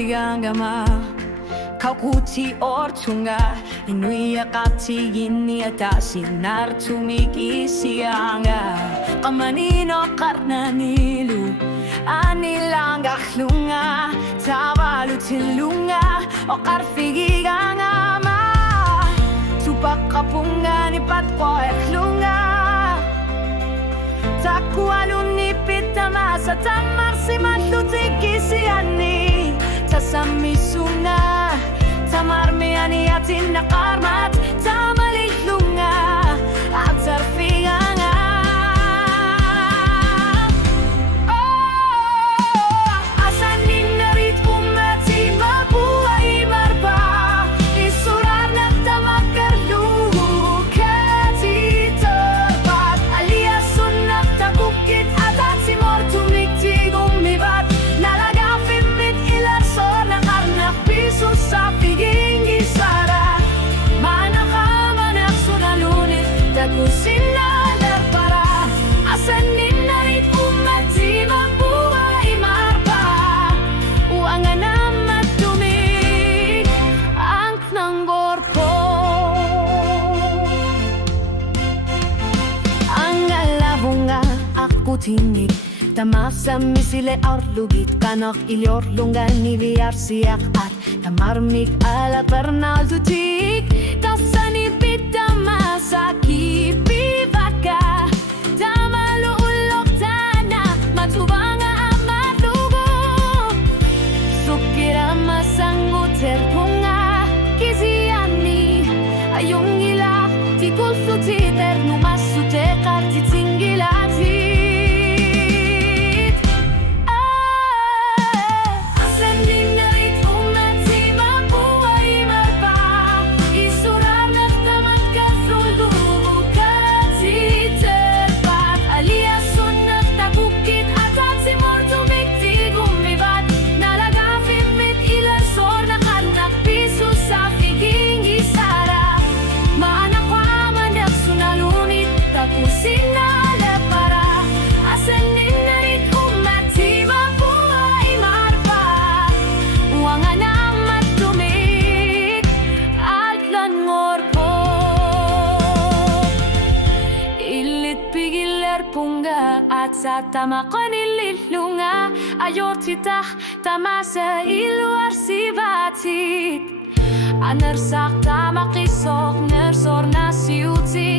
figangama Kaukuti ortunga Inuya kati gini atasi Nartumiki sianga Kamanino karnanilu Anilanga klunga Tawalu tilunga O karfigigangama Tupak kapunga ni patko eklunga Takualun ni pitama sa tamar si matutiki siani Tasamisuna Tamar miani atin nakarmat Tamalitlunga At sarfiganga Asanin narit umati mabuhay marba Isurar na tamakarluhu Kati terbat Aliasun na takukit Atat si mortumiktig umibat Nalagafin mit ilarsor na karnak piso sa piging isara Manakamanak sunalunit Tagusinadar para Asanin narit umati mabuhay marba Uangan na matumig Ang nanggorpo Ang alabunga ako tinig Tamasam misile orlugit Kanok ilyorlungan ni viar siyak at Tamarmik ala pernal tutik Tasanipit tamasaki pivaka Tamaluulok tana Matubanga amalugo Sukira masanggut terpunga Kiziani Ayong ila Tikul sutiter Numasute kartitingilati Punga at sa tama ko nililunga Ayor titah tama sa iluar si batik Anersak tama kisok nersor na siuti